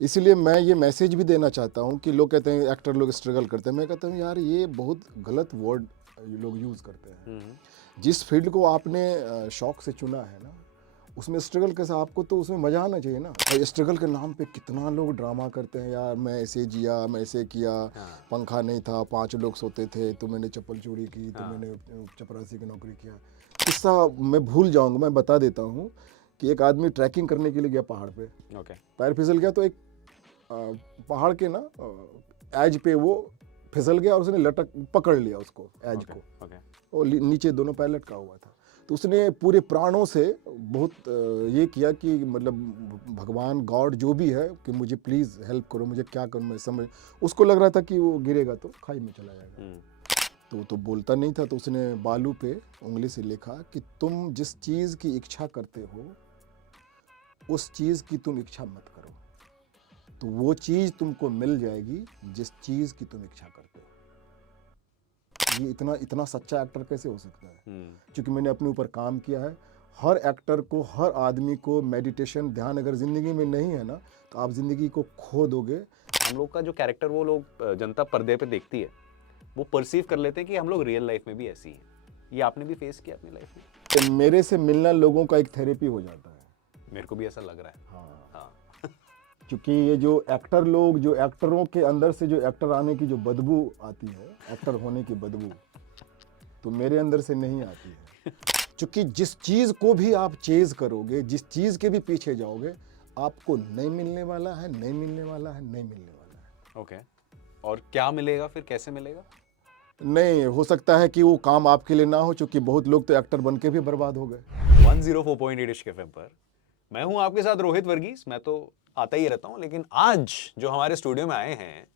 इसलिए मैं ये मैसेज भी देना चाहता हूँ कि लोग कहते हैं एक्टर लोग स्ट्रगल करते हैं, मैं कहता हूँ यार ये बहुत गलत वर्ड लोग यूज़ करते हैं। जिस फील्ड को आपने शौक से चुना है ना, उसमें स्ट्रगल कैसे, आपको तो उसमें मजा आना चाहिए ना। और स्ट्रगल के नाम पे कितना लोग ड्रामा करते हैं यार, मैं ऐसे जिया, मैं ऐसे किया, पंखा नहीं था, 5 लोग सोते थे, तो मैंने चप्पल चोरी की, तो मैंने चपरासी की नौकरी किया। किस्सा मैं भूल जाऊंगा, मैं बता देता हूँ कि एक आदमी ट्रैकिंग करने के लिए गया पहाड़ पे, पैर फिसल गया, तो एक पहाड़ के ना एज पे वो फिसल गया और उसने लटक पकड़ लिया उसको एज को, और नीचे दोनों पैर लटका हुआ था। तो उसने पूरे प्राणों से बहुत ये किया कि मतलब भगवान गॉड जो भी है कि मुझे प्लीज़ हेल्प करो, मुझे क्या करूँ मैं समझ। उसको लग रहा था कि वो गिरेगा तो खाई में चला जाएगा। तो बोलता नहीं था, तो उसने बालू पे उंगली से लिखा कि तुम जिस चीज़ की इच्छा करते हो उस चीज़ की तुम इच्छा मत करो, तो वो चीज़ तुमको मिल जाएगी जिस चीज़ की तुम इच्छा करते हो। ये इतना सच्चा एक्टर कैसे हो सकता है? क्योंकि मैंने अपने ऊपर काम किया है। हर एक्टर को, हर आदमी को मेडिटेशन, ध्यान अगर ज़िंदगी में नहीं है ना, तो आप ज़िंदगी को खो दोगे। हम लोग का जो कैरेक्टर वो लोग जनता पर्दे पे देखती है, वो परसीव कर लेते हैं कि हम लोग रियल लाइफ में भी ऐसी हैं। ये आपने भी फेस किया अपनी लाइफ में? तो मेरे से मिलना लोगों का एक थेरेपी हो जाता है। मेरे को भी ऐसा लग रहा है। हाँ। क्योंकि ये जो एक्टर लोग, जो एक्टरों के अंदर से जो एक्टर आने की जो बदबू आती है, एक्टर होने की बदबू, तो मेरे अंदर से नहीं आती है। क्योंकि जिस चीज़ को भी आप चेज करोगे, जिस चीज़ के भी पीछे जाओगे, आपको नहीं मिलने वाला है, नहीं मिलने वाला है, नहीं मिलने वाला है। ओके। और क्या मिलेगा फिर, कैसे मिलेगा? नहीं हो सकता है कि वो काम आपके लिए ना हो, क्योंकि बहुत लोग तो एक्टर बन के भी बर्बाद हो गए। 104.8 इश्क एफएम पर मैं हूं आपके साथ रोहित वर्गीस। मैं तो आता ही रहता हूं, लेकिन आज जो हमारे स्टूडियो में आए हैं,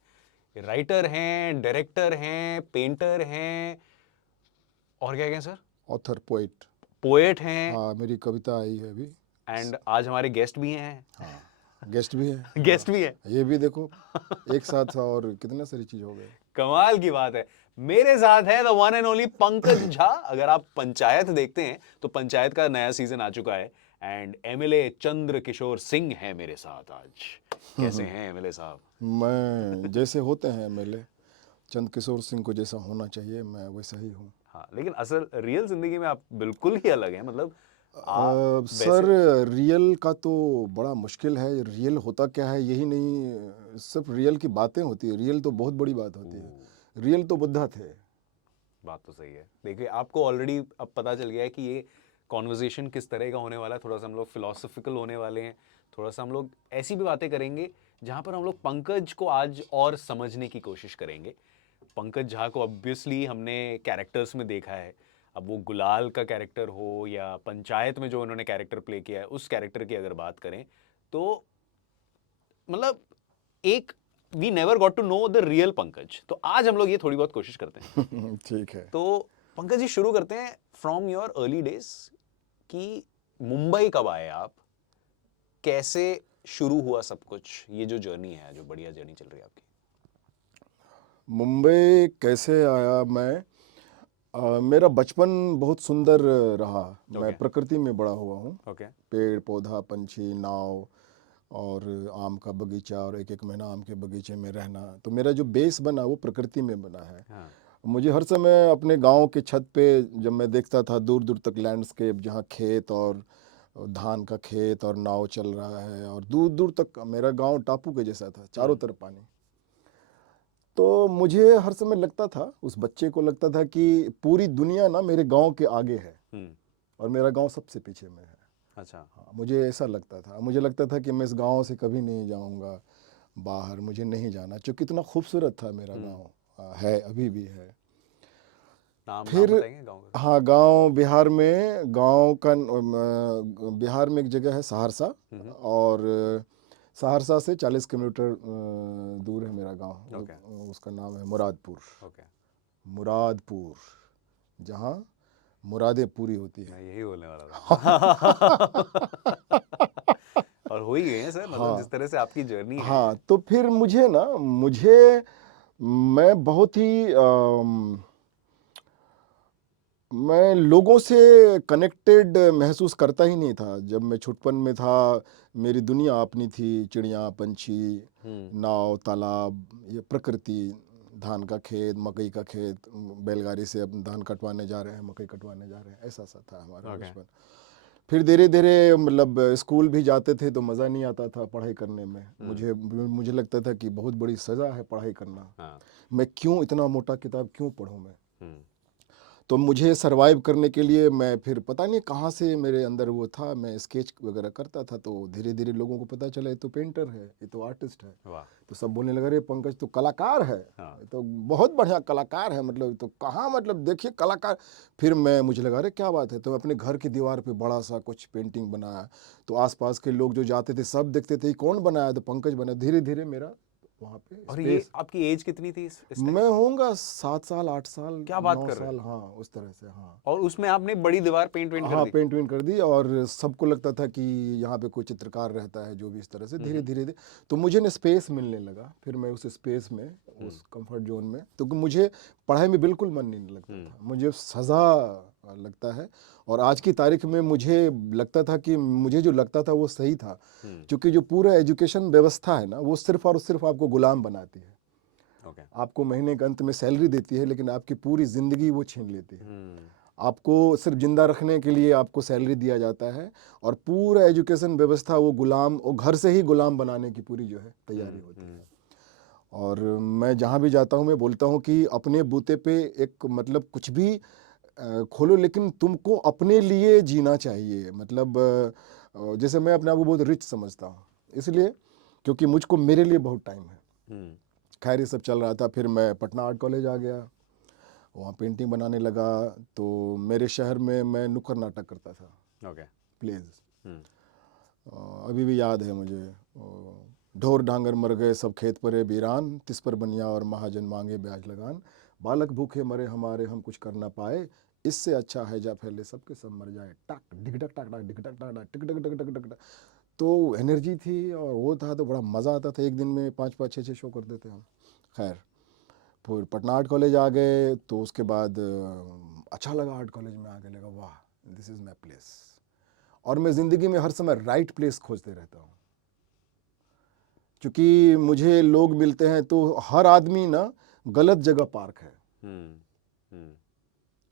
राइटर हैं, डायरेक्टर हैं, पेंटर हैं, और क्या कहें सर? Author, poet. पोएट हैं। हाँ, मेरी कविता आई है अभी। एंड आज हमारे गेस्ट भी हैं। हाँ, गेस्ट भी है। गेस्ट भी है। ये भी देखो, एक साथ और कितने सारी चीज हो गए। कमाल की बात है। मेरे साथ है the one and only Pankaj Jha. अगर आप पंचायत देखते हैं तो पंचायत का नया सीजन आ चुका है, एंड एमएलए चंद्र किशोर सिंह है मेरे साथ आज। कैसे हैं एमएलए साहब? मैं जैसे होते हैं एमएलए चंद्र किशोर सिंह को जैसा होना चाहिए, मैं वैसा ही हूँ। हाँ, लेकिन असल रियल जिंदगी में आप बिल्कुल ही अलग हैं। मतलब सर, रियल का तो बड़ा मुश्किल है। रियल होता क्या है यही नहीं, सिर्फ रियल की बातें होती है। रियल तो बहुत बड़ी बात होती है। रियल तो बुद्धा थे। बात तो सही है। देखिए, आपको ऑलरेडी अब पता चल गया है कि ये कॉन्वर्जेशन किस तरह का होने वाला है। थोड़ा सा हम लोग फिलोसफिकल होने वाले हैं, थोड़ा सा हम लोग ऐसी भी बातें करेंगे जहाँ पर हम लोग पंकज को आज और समझने की कोशिश करेंगे। पंकज झा को ऑब्वियसली हमने कैरेक्टर्स में देखा है। अब वो गुलाल का कैरेक्टर हो या पंचायत में जो उन्होंने कैरेक्टर प्ले किया है, उस कैरेक्टर की अगर बात करें तो मतलब एक we never got to know the real Pankaj. तो आज हम लोग ये थोड़ी बहुत कोशिश करते हैं। ठीक है। तो पंकज जी, शुरू करते हैं फ्रॉम योर अर्ली डेज कि मुंबई कब आए आप, कैसे शुरू हुआ सब कुछ, ये जो जर्नी है, जो बढ़िया जर्नी चल रही है आपकी। मुंबई कैसे आया मैं? मेरा बचपन बहुत सुंदर रहा। मैं प्रकृति में बड़ा हुआ हूँ। पेड़ पौधा, पंछी, नाव और आम का बगीचा, और एक एक महीना आम के बगीचे में रहना। तो मेरा जो बेस बना वो प्रकृति में बना है। मुझे हर समय अपने गांव के छत पे जब मैं देखता था दूर दूर तक लैंडस्केप, जहाँ खेत और धान का खेत और नाव चल रहा है, और दूर दूर तक मेरा गांव टापू के जैसा था, चारों तरफ पानी। तो मुझे हर समय लगता था, उस बच्चे को लगता था कि पूरी दुनिया ना मेरे गांव के आगे है और मेरा गांव सबसे पीछे में है। अच्छा। हाँ, मुझे ऐसा लगता था। मुझे लगता था कि मैं इस गांव से कभी नहीं जाऊंगा बाहर, मुझे नहीं जाना, क्योंकि इतना खूबसूरत था मेरा गांव। है, अभी भी है। फिर गाँव का? हाँ, गांव बिहार में, गांव का बिहार में एक जगह है सहरसा, और सहरसा से 40 किलोमीटर दूर है मेरा गांव। उसका नाम है मुरादपुर। मुरादपुर, जहाँ मुरादें पूरी होती है। मैं यही बोलने वाला था। और हो ही गए हैं सर। मतलब जिस तरह से आपकी जर्नी है। हाँ, तो फिर मुझे मैं बहुत ही मैं लोगों से कनेक्टेड महसूस करता ही नहीं था। जब मैं छुटपन में था, मेरी दुनिया अपनी थी, चिड़िया, पंछी, नाव, तालाब, ये प्रकृति, धान का खेत, मकई का खेत, बैलगाड़ी से अब धान कटवाने जा रहे हैं, मकई कटवाने जा रहे हैं, ऐसा सा था हमारा Okay. बचपन। फिर धीरे-धीरे मतलब स्कूल भी जाते थे तो मज़ा नहीं आता था पढ़ाई करने में। मुझे लगता था कि बहुत बड़ी सज़ा है पढ़ाई करना। हाँ। मैं क्यों इतना मोटा किताब क्यों पढूँ मैं? हम्म, तो मुझे सर्वाइव करने के लिए मैं फिर पता नहीं कहाँ से मेरे अंदर वो था, मैं स्केच वगैरह करता था, तो धीरे-धीरे लोगों को पता चला ये तो पेंटर है, ये तो आर्टिस्ट है। वाह। तो सब बोलने लगे, अरे पंकज तो कलाकार है, हाँ। ये तो बहुत बढ़िया कलाकार है, मतलब तो कहाँ, मतलब देखिए कलाकार। फिर मुझे लगा अरे क्या बात है, तो अपने घर की दीवार पे बड़ा सा कुछ पेंटिंग बनाया। तो आसपास के लोग जो जाते थे सब देखते थे, कौन बनाया? तो पंकज बनाया। धीरे धीरे मेरा वहाँ पे और ये स्पेस। आपकी एज कितनी थी इस टाइम? मैं होऊंगा 7 साल 8 साल क्या बात 9 कर रहे साल, हैं? हाँ उस तरह से, हाँ। और उसमें आपने बड़ी दीवार पेंट कर हाँ दी? पेंट वेंट कर दी, और सबको लगता था कि यहाँ पे कोई चित्रकार रहता है, जो भी इस तरह से धीरे धीरे तो मुझे ना स्पेस मिलने लगा। फिर मैं उस स्पेस में, उस कंफर्ट जोन में, तो मुझे पढ़ाई में बिल्कुल मन नहीं लगता था, मुझे सज़ा लगता है। और आज की तारीख में मुझे लगता था कि मुझे जो लगता था वो सही था, क्योंकि जो पूरा एजुकेशन व्यवस्था है ना, वो सिर्फ और सिर्फ आपको गुलाम बनाती है। ओके। आपको महीने के अंत में सैलरी देती है, लेकिन आपकी पूरी ज़िंदगी वो छीन लेती है। आपको सिर्फ जिंदा रखने के लिए आपको सैलरी दिया जाता है, और पूरा एजुकेशन व्यवस्था वो गुलाम, और घर से ही गुलाम बनाने की पूरी जो है तैयारी होती है। और मैं जहाँ भी जाता हूँ मैं बोलता हूँ कि अपने बूते पे एक मतलब कुछ भी खोलो, लेकिन तुमको अपने लिए जीना चाहिए। मतलब जैसे मैं अपने आप को बहुत रिच समझता हूँ, इसलिए क्योंकि मुझको मेरे लिए बहुत टाइम है। खैर ये सब चल रहा था, फिर मैं पटना आर्ट कॉलेज आ गया, वहाँ पेंटिंग बनाने लगा। तो मेरे शहर में मैं नुक्कड़ नाटक करता था, ओके। प्लेज। अभी भी याद है मुझे, ढोर डांगर मर गए सब खेत परे वीरान, तिस पर बनिया और महाजन मांगे ब्याज लगान, बालक भूखे मरे हमारे हम कुछ कर ना पाए, इससे अच्छा है जा फैले सबके सब मर जाए, टक डिग डक टक डक डिग डक टक डक टिक डक डक डक डक डक। तो एनर्जी थी और वो था, तो बड़ा मज़ा आता था। एक दिन में 5-5 6-6 शो करते थे हम। खैर फिर पटना आर्ट कॉलेज आ गए, तो उसके बाद अच्छा लगा, आर्ट कॉलेज में आके लगा वाह दिस इज़ माई प्लेस। और मैं ज़िंदगी में हर समय राइट प्लेस खोजते रहता हूँ, क्योंकि मुझे लोग मिलते हैं तो हर आदमी ना गलत जगह पार्क है।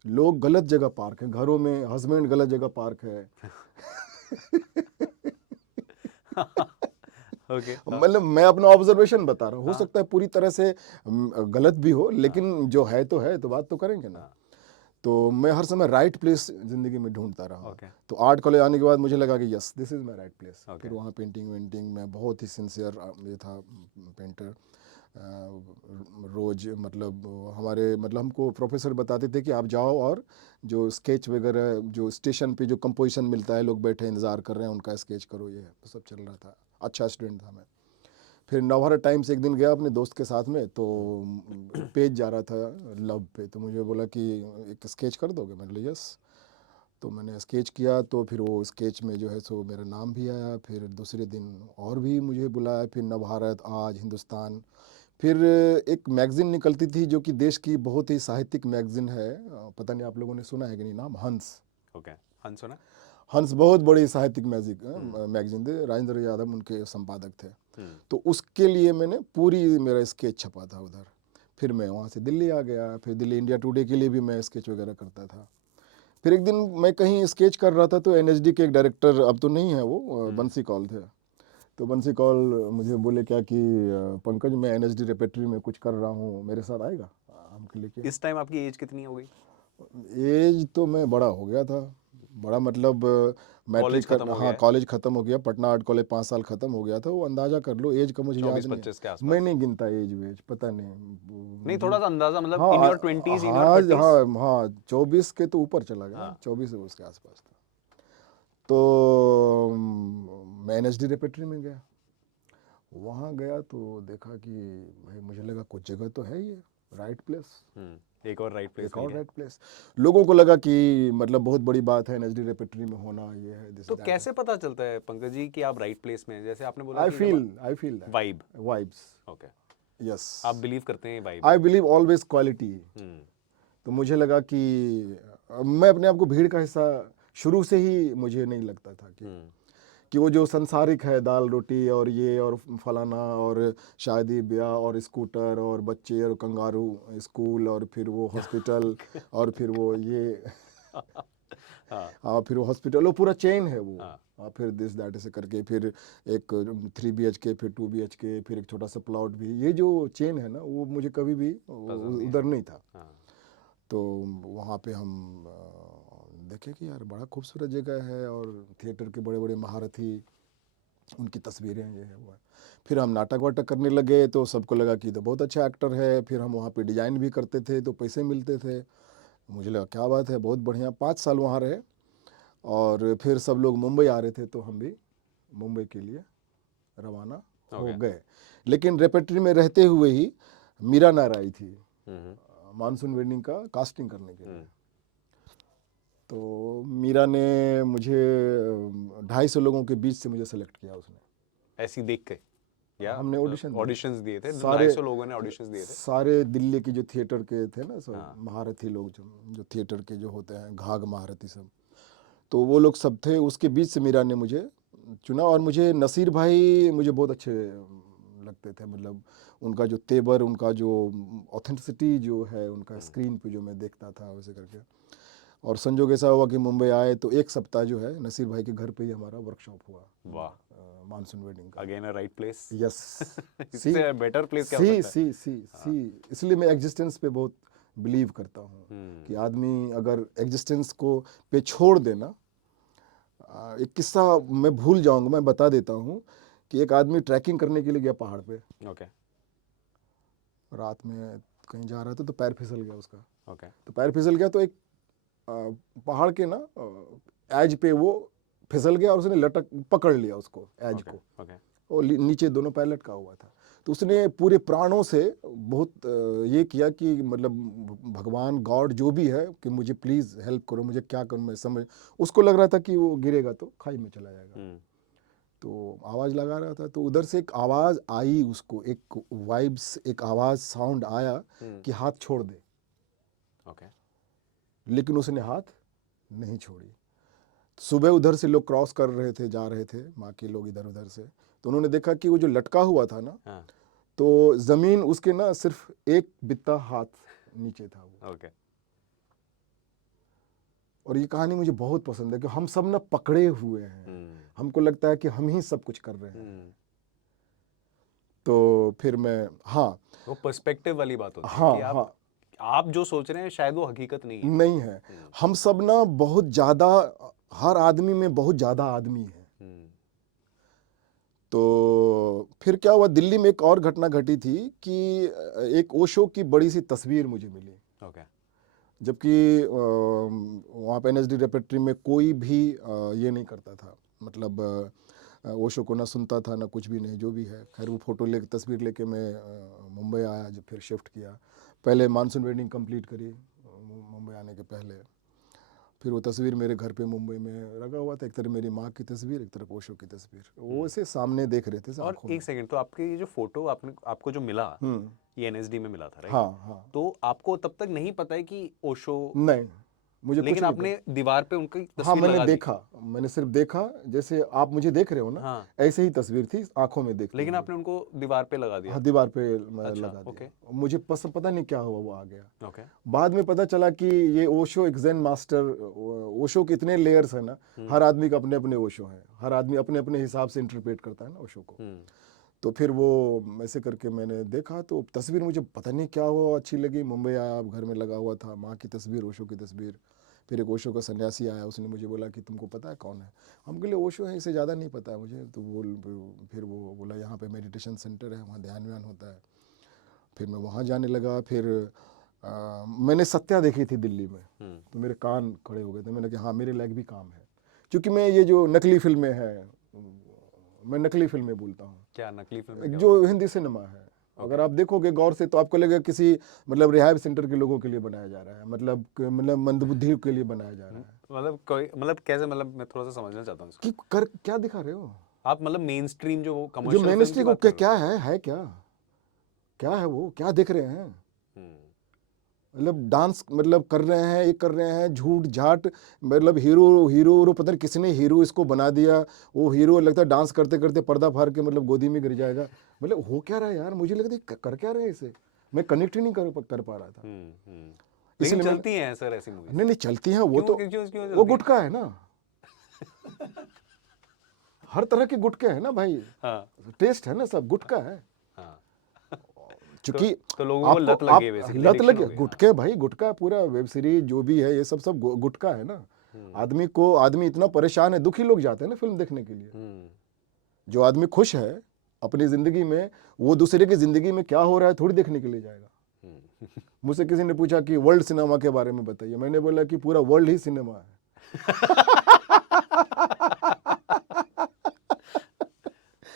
लोग गलत जगह पार्क है, घरों में हस्बैंड गलत जगह पार्क है। ओके। मतलब मैं अपना ऑब्जर्वेशन बता रहा हूँ, हो हाँ। सकता है पूरी तरह से गलत भी हो, लेकिन जो है तो बात तो करेंगे ना। तो मैं हर समय राइट प्लेस ज़िंदगी में ढूंढता रहा। ओके। तो आर्ट कॉलेज आने के बाद मुझे लगा कि yes this is my right place. Okay. फिर वहाँ पेंटिंग वेंटिंग में बहुत ही सिंसियर ये था, पेंटर। रोज़ मतलब हमारे मतलब हमको प्रोफेसर बताते थे कि आप जाओ और जो स्केच वगैरह, जो स्टेशन पे जो कंपोजिशन मिलता है, लोग बैठे इंतज़ार कर रहे हैं, उनका स्केच करो, ये तो सब चल रहा था। अच्छा स्टूडेंट था मैं। फिर नवभारत टाइम्स एक दिन गया अपने दोस्त के साथ में, तो पेज जा रहा था लव पे, तो मुझे बोला कि एक स्केच कर दोगे? मैंने बोला यस। तो मैंने स्केच किया, तो फिर वो स्केच में जो है सो मेरा नाम भी आया। फिर दूसरे दिन और भी मुझे बुलाया, फिर नवभारत, आज, हिंदुस्तान। फिर एक मैगज़ीन निकलती थी जो कि देश की बहुत ही साहित्यिक मैगज़ीन है, पता नहीं आप लोगों ने सुना है कि नहीं नाम, हंस। ओके। हंस सुना? हंस बहुत बड़ी साहित्यिक मैगज़ीन थे, राजेंद्र यादव उनके संपादक थे। तो उसके लिए मैंने पूरी मेरा स्केच छपा था उधर। फिर मैं वहाँ से दिल्ली आ गया, फिर दिल्ली इंडिया टुडे के लिए भी मैं स्केच वगैरह करता था। फिर एक दिन मैं कहीं स्केच कर रहा था, तो एनएचडी के एक डायरेक्टर, अब तो नहीं है वो, बंसी कौल थे। तो बंसी कौल मुझे बोले क्या कि पंकज मैं एनएचडी रेपेट्री में कुछ कर रहा हूँ, मेरे साथ आएगा हमके लेके। इस टाइम आपकी एज कितनी हो गई? एज तो मैं बड़ा हो गया था, बड़ा मतलब कॉलेज मैट्रिक कर, खत्म हो गया हाँ है? कॉलेज ख़त्म हो गया, पटना आर्ट कॉलेज 5 साल ख़त्म हो गया था। वो अंदाज़ा कर लो, एज का मुझे याद नहीं है। 24-25 के मैं आसपास? नहीं गिनता एज वेज, पता नहीं नहीं, मुझे। थोड़ा सा अंदाजा, मतलब इन हाँ योर 20s, इन योर हाँ 30s? हाँ हाँ 24 के तो ऊपर चला गया, हाँ। 24 उसके आसपास था। तो मैं एनएचडी रेपेट्री में गया। वहाँ गया तो देखा कि भाई मुझे लगा कुछ जगह तो है, ये राइट प्लेस, एक और राइट प्लेस एक मिल और गया। Right place. लोगों को लगा कि मतलब बहुत बड़ी बात है एनएचडी रेपेट्री में होना, ये है दिस तो दैट। कैसे पता चलता है पंकज जी कि आप राइट प्लेस में हैं? जैसे आपने बोला आई कि फील जब I feel that vibe. Vibes, okay. Yes. आप बिलीव करते हैं वाइब आई में? Believe always quality. तो मुझे लगा कि मैं अपने आप को भीड़ का हिस्सा शुरू से ही मुझे नहीं लगता था कि वो जो संसारिक है, दाल रोटी और ये और फलाना और शादी ब्याह और स्कूटर और बच्चे और कंगारू स्कूल और फिर वो हॉस्पिटल और फिर वो ये हाँ फिर वो हॉस्पिटल, वो पूरा चेन है वो। फिर दिस दैट ऐसे करके फिर एक 3 BHK, फिर 2 BHK, फिर एक छोटा सा प्लॉट भी, ये जो चेन है ना वो मुझे कभी भी उधर नहीं था। तो वहाँ पे हम देखे कि यार बड़ा खूबसूरत जगह है और थिएटर के बड़े बड़े महारथी, उनकी तस्वीरें ये है वो है। फिर हम नाटक वाटक करने लगे तो सबको लगा कि तो बहुत अच्छा एक्टर है। फिर हम वहाँ पे डिजाइन भी करते थे तो पैसे मिलते थे। मुझे लगा क्या बात है, बहुत बढ़िया। 5 साल वहाँ रहे और फिर सब लोग मुंबई आ रहे थे तो हम भी मुंबई के लिए रवाना हो गए। लेकिन रेपेट्री में रहते हुए ही मीरा नायर आई थी मानसून वेडिंग का कास्टिंग करने के लिए। तो मीरा ने मुझे 250 लोगों के बीच से मुझे सेलेक्ट किया उसने, ऐसी देख के या हमने ऑडिशंस दिए थे? सारे 250 लोगों ने ऑडिशंस दिए थे? सारे दिल्ली के जो थिएटर के थे ना सब महारथी लोग, जो थिएटर के जो होते हैं घाघ महारथी सब, तो वो लोग सब थे। उसके बीच से मीरा ने मुझे चुना और मुझे नसीर भाई मुझे बहुत अच्छे लगते थे। मतलब उनका जो तेवर, उनका जो ऑथेंटिसिटी जो है उनका स्क्रीन पे जो मैं देखता था वैसे करके। और संजोग ऐसा हुआ कि मुंबई आए तो एक सप्ताह जो है नसीर भाई के घर पे ही हमारा वर्कशॉप हुआ। वाह, मानसून वेडिंग का। Again a right place. Yes, इससे बेटर प्लेस क्या हो सकता है? सी इसलिए मैं एग्जिस्टेंस पे बहुत बिलीव करता हूँ कि आदमी अगर एग्जिस्टेंस को पे छोड़ देना। एक किस्सा मैं भूल जाऊंगा, मैं बता देता हूँ कि एक आदमी ट्रैकिंग करने के लिए गया पहाड़ पे। रात में कहीं जा रहा था तो पैर फिसल गया उसका। तो पैर फिसल गया तो एक पहाड़ के ना एज पे वो फिसल गया और उसने लटक पकड़ लिया उसको एज को। और नीचे दोनों पैर लटका हुआ था। तो उसने पूरे प्राणों से बहुत ये किया कि मतलब भगवान गॉड जो भी है कि मुझे प्लीज़ हेल्प करो, मुझे क्या करूँ मैं समझ। उसको लग रहा था कि वो गिरेगा तो खाई में चला जाएगा। तो आवाज़ लगा रहा था तो उधर से एक आवाज़ आई उसको, एक वाइब्स, एक आवाज़ साउंड आया कि हाथ छोड़ दे। लेकिन उसने हाथ नहीं छोड़ी। सुबह उधर से लोग क्रॉस कर रहे थे, जा रहे थे, माँ के लोग इधर उधर से, तो उन्होंने देखा कि वो जो लटका हुआ था ना तो जमीन उसके ना सिर्फ एक बित्ता हाथ नीचे था वो। और ये कहानी मुझे बहुत पसंद है कि हम सब ना पकड़े हुए हैं, हमको लगता है कि हम ही सब कुछ कर रहे हैं। तो फिर मैं वो पर्सपेक्टिव वाली बात होती है कि आप जो सोच रहे हैं शायद वो हकीकत नहीं है। हम सब ना बहुत ज्यादा, हर आदमी में बहुत ज्यादा आदमी है। तो फिर क्या हुआ, दिल्ली में एक और घटना घटी थी कि एक ओशो की बड़ी सी तस्वीर मुझे मिली। जबकि वहाँ पे NSD रेपेट्री में कोई भी ये नहीं करता था, मतलब ओशो को ना सुनता था ना कुछ भी नहीं, जो भी है। खैर वो फोटो लेके तस्वीर लेके मैं मुंबई आया, जब फिर शिफ्ट किया। पहले मानसून वेडिंग कंप्लीट करी मुंबई आने के पहले। फिर वो तस्वीर मेरे घर पे मुंबई में लगा हुआ था, एक तरफ मेरी माँ की तस्वीर, एक तरफ ओशो की तस्वीर, वो ऐसे सामने देख रहे थे। और एक सेकंड, तो आपके ये जो फोटो आपको जो मिला ये NSD में मिला था, राइट? हाँ। तो आपको तब तक नहीं पता है कि ओशो? नहीं, मुझे लेकिन कुछ आपने दीवार पे उनकी तस्वीर हाँ मैंने लगा दी? देखा, मैंने सिर्फ देखा, जैसे आप मुझे देख रहे हो ना, ऐसे ही तस्वीर थी आंखों में देखते। लेकिन आपने उनको दीवार पे लगा दिया? हाँ, दीवार पे लगा दिया। मुझे पता नहीं क्या हुआ, वो आ गया। बाद में पता चला कि ये ओशो एक ज़ेन मास्टर, ओशो के इतने लेयर्स है ना, हर आदमी का अपने अपने ओशो हैं, हर आदमी अपने अपने हिसाब से इंटरप्रेट करता है ना ओशो को। तो फिर वो ऐसे करके मैंने देखा तो तस्वीर मुझे पता नहीं क्या हुआ, अच्छी लगी। मुंबई आया, घर में लगा हुआ था माँ की तस्वीर, ओशो की तस्वीर। फिर एक ओशो का सन्यासी आया, उसने मुझे बोला कि तुमको पता है कौन है? हम बोले ओशो है, इससे ज़्यादा नहीं पता है मुझे। तो फिर वो बोला यहाँ पे मेडिटेशन सेंटर है, वहाँ ध्यान व्यान होता है। फिर मैं वहाँ जाने लगा। फिर मैंने सत्या देखी थी दिल्ली में, तो मेरे कान खड़े हो गए थे। मैंने कहा हाँ मेरे लायक भी काम है, क्योंकि मैं ये जो नकली फिल्में हैं, मैं नकली फिल्में बोलता हूँ। क्या नकली फिल्में? जो हिंदी सिनेमा है, अगर आप देखोगे गौर से तो आपको लगेगा किसी मतलब रिहाब सेंटर के लोगों के लिए बनाया जा रहा है, मतलब मंदबुद्धि के लिए बनाया जा रहा है। मतलब कैसे? मतलब मैं थोड़ा सा समझना चाहता हूँ कि कर क्या दिखा रहे हो आप? मतलब मेन स्ट्रीम जो कमर्शियल, जो मेन स्ट्रीम को क्या है क्या है वो क्या देख रहे हैं? मतलब डांस मतलब कर रहे हैं, ये कर रहे हैं, झूठ झाट, मतलब हीरो पता नहीं किसने हीरो इसको बना दिया। वो हीरो लगता है डांस करते करते पर्दा फाड़ के मतलब गोदी में गिर जाएगा। मतलब हो क्या रहा है यार, मुझे लगता है कर क्या रहे हैं इसे, मैं कनेक्ट ही नहीं कर पा रहा था। लेकिन इसलिए मैं, चलती हैं सर ऐसी मूवीज? नहीं चलती हैं वो क्यों तो, क्यों क्यों क्यों वो चलती हैं? गुटखा है ना, हर तरह के गुटके हैं ना भाई, हाँ टेस्ट है ना, सब गुटका है। हाँ। चूंकि तो लोगों को आपको लत लग गई, आप बेसिकली लत एडिक्शन लगे हो गई। गुटके भाई, गुटका पूरा वेब सीरीज जो भी है ये सब गुटका है ना। आदमी इतना परेशान है, दुखी लोग जाते हैं ना फिल्म देखने के लिए। जो आदमी खुश है अपनी जिंदगी में, वो दूसरे की जिंदगी में क्या हो रहा है थोड़ी देखने के लिए जाएगा। मुझसे किसी ने पूछा कि वर्ल्ड सिनेमा के बारे में बताइए, मैंने बोला कि पूरा वर्ल्ड ही सिनेमा है।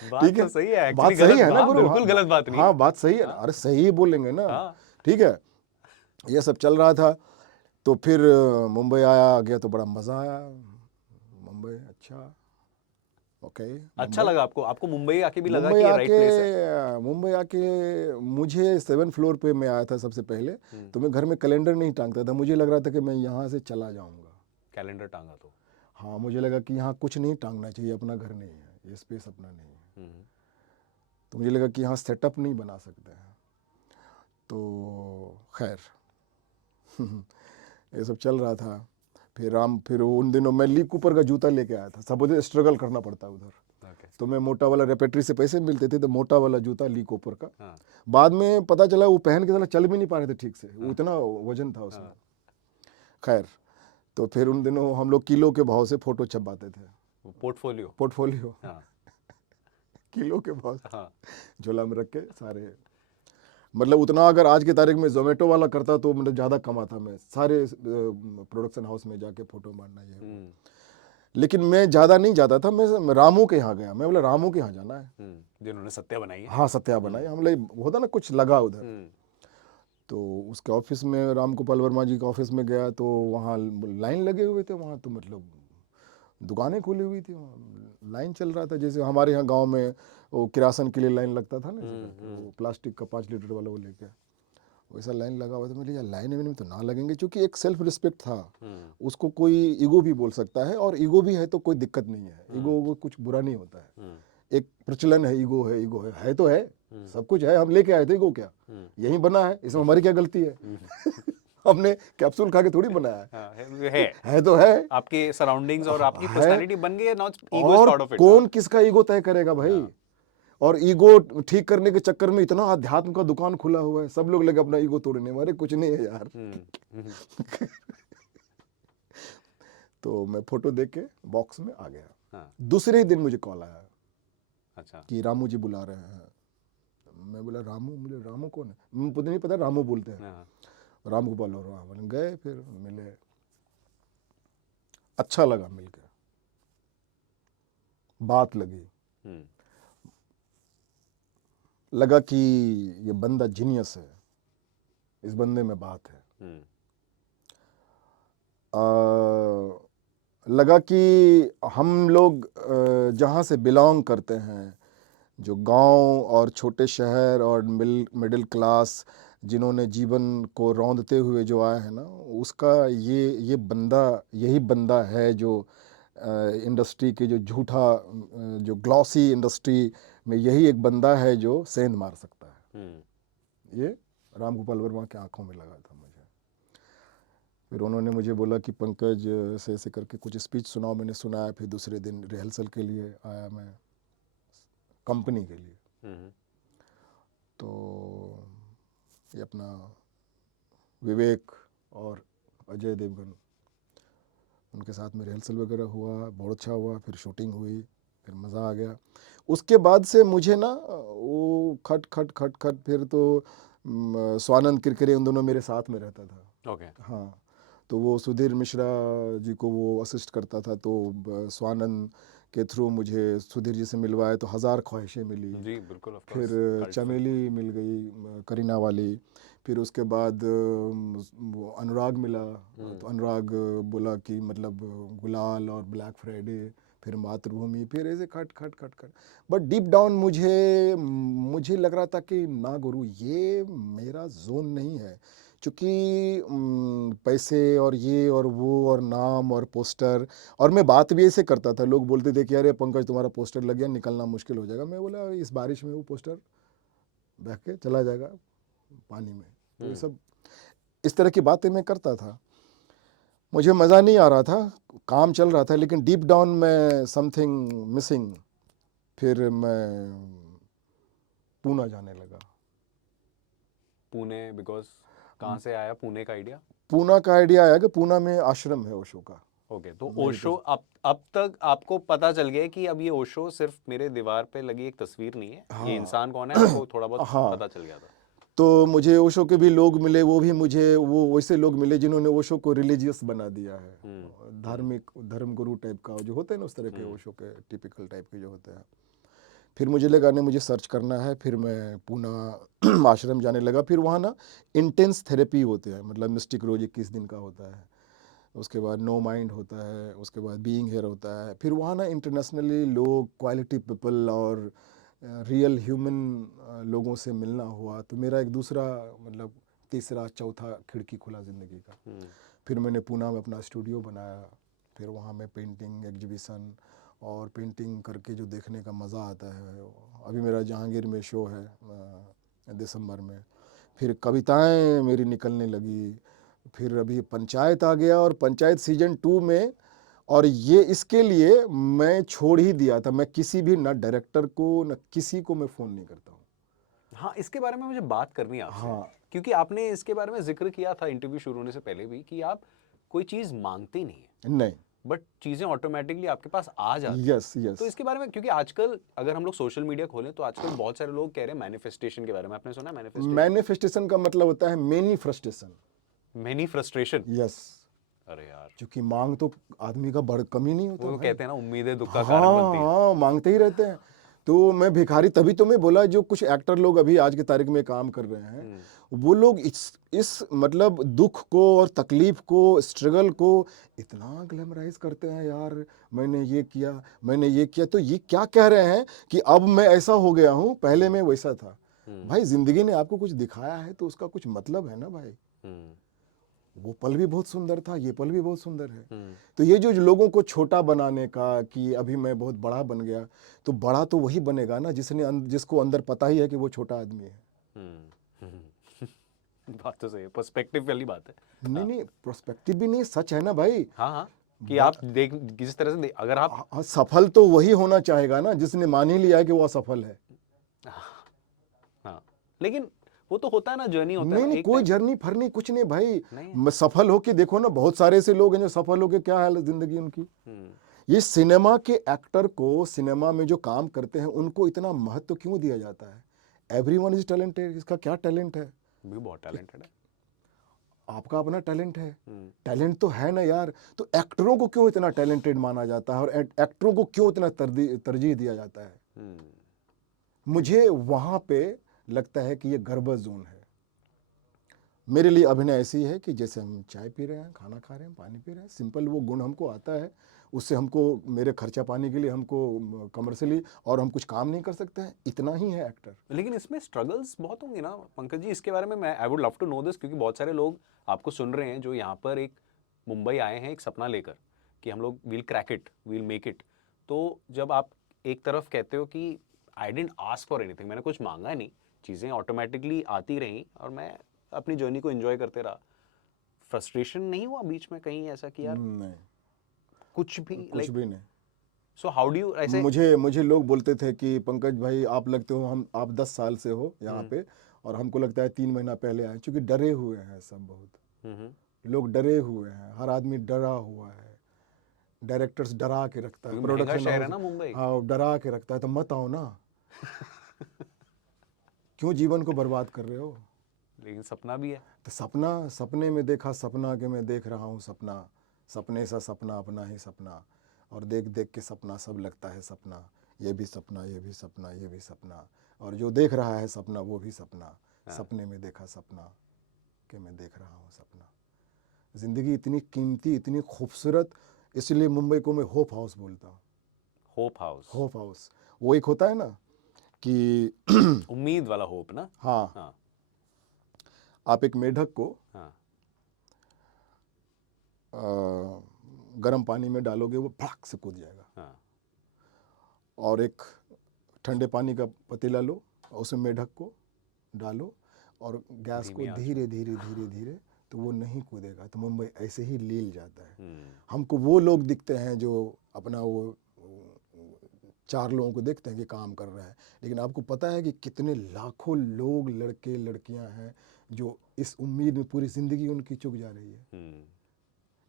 बात ठीक तो है, सही है, बात एक्चुअली सही गलत है ना बात, गुरु, बिल्कुल गलत बात नहीं है। हाँ बात सही है, हाँ अरे सही ही बोलेंगे ना। हाँ। ठीक है, ये सब चल रहा था। तो फिर मुंबई आ गया तो बड़ा मज़ा आया। मुंबई अच्छा, ओके। अच्छा लगा आपको? आपको मुंबई आके भी लगा मुंबई कि ये राइट आके प्लेस है? मुंबई आके मुझे 7th फ्लोर पे मैं आया था सबसे पहले। तो मैं घर में कैलेंडर नहीं टांगता था, मुझे लग रहा था कि मैं यहाँ से चला जाऊँगा। कैलेंडर टांगा तो? हाँ, मुझे लगा कि यहाँ कुछ नहीं टांगना चाहिए, अपना घर नहीं है, ये स्पेस अपना नहीं है। तो मुझे लगा कि यहाँ सेटअप नहीं बना सकते हैं। तो खैर ये सब चल रहा था। फिर उन दिनों मैं ली कूपर का जूता लेके आया था, सब उधर स्ट्रगल करना पड़ता है उधर। तो मैं मोटा वाला, रेपेट्री से पैसे मिलते थे तो मोटा वाला जूता ली कूपर का। हाँ। बाद में पता चला वो पहन के साला चल भी नहीं पा रहे थे ठीक से, उतना वजन था उसमें। खैर, तो फिर उन दिनों हम लोग किलो के भाव से फोटो छपवाते थे। पोर्टफोलियो। हाँ किलो के भाव से हाँ। झोला में रख के सारे, मतलब उतना अगर आज की तारीख में जोमेटो वाला करता तो मतलब ज़्यादा कमाता मैं, सारे प्रोडक्शन हाउस में जाके फोटो मारना ये। लेकिन मैं ज़्यादा नहीं जाता था, मैं रामू के यहाँ गया, मैं बोला रामू के यहाँ जाना है। जिन्होंने सत्या बनाई है। हाँ, सत्या बनाई, हम लोग होता ना कुछ लगा उधर। तो उसके ऑफिस में, राम गोपाल वर्मा जी के ऑफिस में गया तो वहाँ लाइन लगे हुए थे, वहाँ तो मतलब दुकानें खुली हुई थी, वहाँ लाइन चल रहा था। जैसे हमारे यहाँ गांव में वो किरासन के लिए लाइन लगता था ना, वो प्लास्टिक का 5 लीटर वाला वो लेके, वैसा लाइन लगा हुआ था। मैंने यार लाइन में तो ना लगेंगे, क्योंकि एक सेल्फ रिस्पेक्ट था, उसको कोई ईगो भी बोल सकता है, और ईगो भी है तो कोई दिक्कत नहीं है, ईगो कुछ बुरा नहीं होता है। एक प्रचलन है, ईगो है तो है, सब कुछ है, हम लेके आए थे, ईगो क्या यही बना है, इसमें हमारी क्या गलती है? हमने कैप्सूल खा के थोड़ी बनाया है तो है। आपके सराउंडिंग्स और आपकी पर्सनालिटी बन गई है, नॉट ईगो इज और पार्ट ऑफ इट। कौन किसका ईगो तय करेगा भाई? और ईगो ठीक करने के चक्कर में इतना अध्यात्म का दुकान खुला हुआ है, सब लोग लगे अपना ईगो तोड़ने, हमारे कुछ नहीं है यार। तो मैं फोटो देख के बॉक्स में आ गया। दूसरे ही दिन मुझे कॉल आया, अच्छा, कि रामू जी बुला रहे हैं। मैं बोला रामू, मुझे रामू कौन है, मुझे नहीं पता, रामू बोलते हैं। राम गोपाल और वहाँ गए, फिर मिले, अच्छा लगा मिलकर, बात लगी, लगा कि ये बंदा जीनियस है, इस बंदे में बात है। लगा कि हम लोग जहाँ से बिलोंग करते हैं, जो गांव और छोटे शहर और मिडिल क्लास, जिन्होंने जीवन को रौंदते हुए जो आए हैं ना, उसका ये बंदा, यही बंदा है जो इंडस्ट्री के जो झूठा, जो ग्लॉसी इंडस्ट्री में यही एक बंदा है जो सेंध मार सकता है। ये राम गोपाल वर्मा के आंखों में लगा था मुझे। फिर उन्होंने मुझे बोला कि पंकज ऐसे करके कुछ स्पीच सुनाओ, मैंने सुनाया। फिर दूसरे दिन रिहर्सल के लिए आया मैं, कंपनी के लिए। तो ये अपना विवेक और अजय देवगन, उनके साथ में रिहर्सल वगैरह हुआ, बहुत अच्छा हुआ। फिर शूटिंग हुई, फिर मज़ा आ गया। उसके बाद से मुझे ना वो खट फिर तो स्वानंद किरकिरे, उन दोनों मेरे साथ में रहता था। हाँ, तो वो सुधीर मिश्रा जी को वो असिस्ट करता था, तो स्वानंद के थ्रू मुझे सुधीर जी से मिलवाए, तो 1000 ख्वाहिशें मिली जी, बिल्कुल, ऑफ फिर कोर्स, चमेली मिल गई, करीना वाली। फिर उसके बाद वो अनुराग मिला, तो अनुराग बोला कि मतलब गुलाल और ब्लैक फ्राइडे, फिर मातृभूमि, फिर ऐसे खट। बट डीप डाउन मुझे लग रहा था कि ना गुरु, ये मेरा जोन नहीं है, चूँकि पैसे और ये और वो और नाम और पोस्टर, और मैं बात भी ऐसे करता था, लोग बोलते थे कि अरे पंकज तुम्हारा पोस्टर लग गया, निकलना मुश्किल हो जाएगा। मैं बोला इस बारिश में वो पोस्टर बह के चला जाएगा पानी में। तो ये सब इस तरह की बातें मैं करता था। मुझे मज़ा नहीं आ रहा था, काम चल रहा था, लेकिन डीप डाउन में समथिंग मिसिंग। फिर मैं पूना जाने लगा। पुणे बिकॉज कहाँ से आया पुणे का आइडिया? पूना का आइडिया आया कि पूना में आश्रम है ओशो का। ओके, तो ओशो अब तक आपको पता चल गया है कि अब ये ओशो सिर्फ मेरे दीवार पे लगी एक तस्वीर नहीं है, ये इंसान कौन है आपको थोड़ा बहुत हाँ। पता चल गया था। तो मुझे ओशो के भी लोग मिले, वो भी मुझे वो वैसे लोग मिले जिन्होंने ओशो को रिलीजियस बना दिया है, धार्मिक धर्म गुरु टाइप का जो होते हैं ना, उस तरह के ओशो के टिपिकल टाइप के जो होते हैं। फिर मुझे लगा नहीं, मुझे सर्च करना है। फिर मैं पूना आश्रम जाने लगा। फिर वहाँ ना इंटेंस थेरेपी होते हैं, मतलब मिस्टिक रोज 21 दिन का होता है, उसके बाद नो माइंड होता है, उसके बाद बीइंग हियर होता है। फिर वहाँ ना इंटरनेशनली लोग, क्वालिटी पीपल और रियल ह्यूमन लोगों से मिलना हुआ। तो मेरा एक दूसरा मतलब तीसरा चौथा खिड़की खुला ज़िंदगी का। फिर मैंने पूना में अपना स्टूडियो बनाया। फिर वहाँ मैं पेंटिंग एग्जीबिशन और पेंटिंग करके जो देखने का मज़ा आता है। अभी मेरा जहांगीर में शो है दिसंबर में। फिर कविताएं मेरी निकलने लगी। फिर अभी पंचायत आ गया, और पंचायत सीजन 2 में, और ये इसके लिए मैं छोड़ ही दिया था। मैं किसी भी ना डायरेक्टर को न किसी को मैं फ़ोन नहीं करता हूँ। हाँ, इसके बारे में मुझे बात करनी है आपसे। हाँ। क्योंकि आपने इसके बारे में जिक्र किया था इंटरव्यू शुरू होने से पहले भी कि आप कोई चीज़ मांगते ही नहीं है, नहीं। बट चीज़ें ऑटोमेटिकली आपके पास आ जाती हैं। यस तो यस। इसके बारे में, क्योंकि आजकल अगर हम लोग सोशल मीडिया खोलें तो आजकल बहुत सारे लोग कह रहे हैं मैनिफेस्टेशन के बारे में। आपने सुना है मैनिफेस्टेशन? मैनिफेस्टेशन का मतलब होता है many frustration. Many frustration. Yes. अरे यार, क्योंकि मांग तो आदमी का बड़ कम ही नहीं वो होता तो भाई। कहते हैं ना, उम्मीदें दुख का कारण हाँ बनती हैं। हाँ, मांगते ही रहते हैं। तो मैं भिखारी, तभी तो मैं बोला जो कुछ एक्टर लोग अभी आज की तारीख में काम कर रहे हैं, वो लोग इस मतलब दुख को और तकलीफ को, स्ट्रगल को इतना ग्लैमराइज करते हैं। यार मैंने ये किया, मैंने ये किया, तो ये क्या कह रहे हैं कि अब मैं ऐसा हो गया हूँ, पहले मैं वैसा था। भाई जिंदगी ने आपको कुछ दिखाया है तो उसका कुछ मतलब है ना भाई। वो पल भी बहुत सुंदर था, ये पल भी बहुत सुंदर है। तो ये जो लोगों को छोटा बनाने का कि अभी मैं बहुत बड़ा बन गया, तो बड़ा तो वही बनेगा ना जिसको अंदर पता ही है कि वो छोटा आदमी है। बात तो सही है, पर्सपेक्टिव वाली बात है। नहीं नहीं, प्रोस्पेक्टिव भी नहीं, सच है ना भाई। हाँ हाँ, कि आप देख किस तरह से अगर आप सफल तो वही होना चाहेगा ना जिसने मान ही लिया है कि वो असफल है। हाँ, लेकिन वो तो होता है ना, जर्नी होता है नहीं ना नहीं, एक कोई टाइम। जर्नी फरनी कुछ नहीं भाई। नहीं। सफल होके देखो ना, बहुत सारे ऐसे लोग हैं जो सफल होके क्या हाल है जिंदगी उनकी। ये सिनेमा के एक्टर को, सिनेमा में जो काम करते हैं उनको इतना महत्व क्यों दिया जाता है? Everyone is talented. इसका क्या टैलेंट है? भी बहुत टैलेंटेड है। आपका अपना टैलेंट है, टैलेंट तो है ना यार। तो एक्टरों को क्यों इतना टैलेंटेड माना जाता है, और एक्टरों को क्यों इतना तरजीह दिया जाता है? मुझे वहां पे लगता है कि ये गड़बड़ जोन है। मेरे लिए अभिनय ऐसी है कि जैसे हम चाय पी रहे हैं, खाना खा रहे हैं, पानी पी रहे हैं, सिंपल वो गुण हमको आता है। उससे हमको मेरे खर्चा पाने के लिए हमको कमर्शियली, और हम कुछ काम नहीं कर सकते हैं, इतना ही है एक्टर। लेकिन इसमें स्ट्रगल्स बहुत होंगे ना पंकज जी, इसके बारे में मैं I would love to know this, क्योंकि बहुत सारे लोग आपको सुन रहे हैं जो यहाँ पर एक मुंबई आए हैं एक सपना लेकर कि हम लोग we'll crack it, we'll make it. तो जब आप एक तरफ कहते हो कि I didn't ask for anything, मैंने कुछ मांगा नहीं, चीज़ें ऑटोमेटिकली आती रहीं और मैं अपनी जर्नी को एंजॉय करते रहा, फ्रस्ट्रेशन नहीं हुआ बीच में कहीं ऐसा कि यार नहीं, कुछ भी कुछ भी नहीं। सो हाउ डू यू ऐसे? मुझे लोग बोलते थे कि पंकज भाई आप लगते हो, आप 10 साल से हो यहाँ पे, और हमको लगता है 3 महीना पहले आए, क्योंकि डरे हुए हैं सब बहुत। लोग डरे हुए हैं, हर आदमी डरा हुआ है। डायरेक्टर्स डरा के रखता है, महंगा प्रोडक्शन शहर है ना मुंबई। हाँ डरा के रखता है। तो मत आओ ना। क्यों जीवन को बर्बाद कर रहे हो? लेकिन सपना भी है। तो सपना, सपने में देखा सपना कि मैं देख रहा हूँ सपना, सपने सा सपना अपना ही सपना, और देख देख के सपना सब लगता है सपना, ये भी सपना, ये भी सपना, ये भी सपना, और जो देख रहा है सपना वो भी सपना। सपने में देखा सपना कि मैं देख रहा हूँ सपना। ज़िंदगी इतनी कीमती, इतनी खूबसूरत, इसलिए मुंबई को मैं होप हाउस बोलता हूँ। Hope house. होप हाउस वो एक होता है ना कि उम्मीद वाला होप ना। हाँ, हाँ। आप एक मेढक को हाँ गर्म पानी में डालोगे, वो भड़क से कूद जाएगा। हाँ और एक ठंडे पानी का पतीला लो, उसमें मेढक को डालो और गैस को धीमी आंच धीरे धीरे धीरे धीरे, तो वो नहीं कूदेगा। तो मुंबई ऐसे ही लील जाता है। हम्म, हमको वो लोग दिखते हैं जो अपना वो 4 लोगों को देखते हैं कि काम कर रहा है, लेकिन आपको पता है कि कितने लाखों लोग, लड़के लड़कियां हैं जो इस उम्मीद में पूरी ज़िंदगी उनकी चुक जा रही है। हम्म,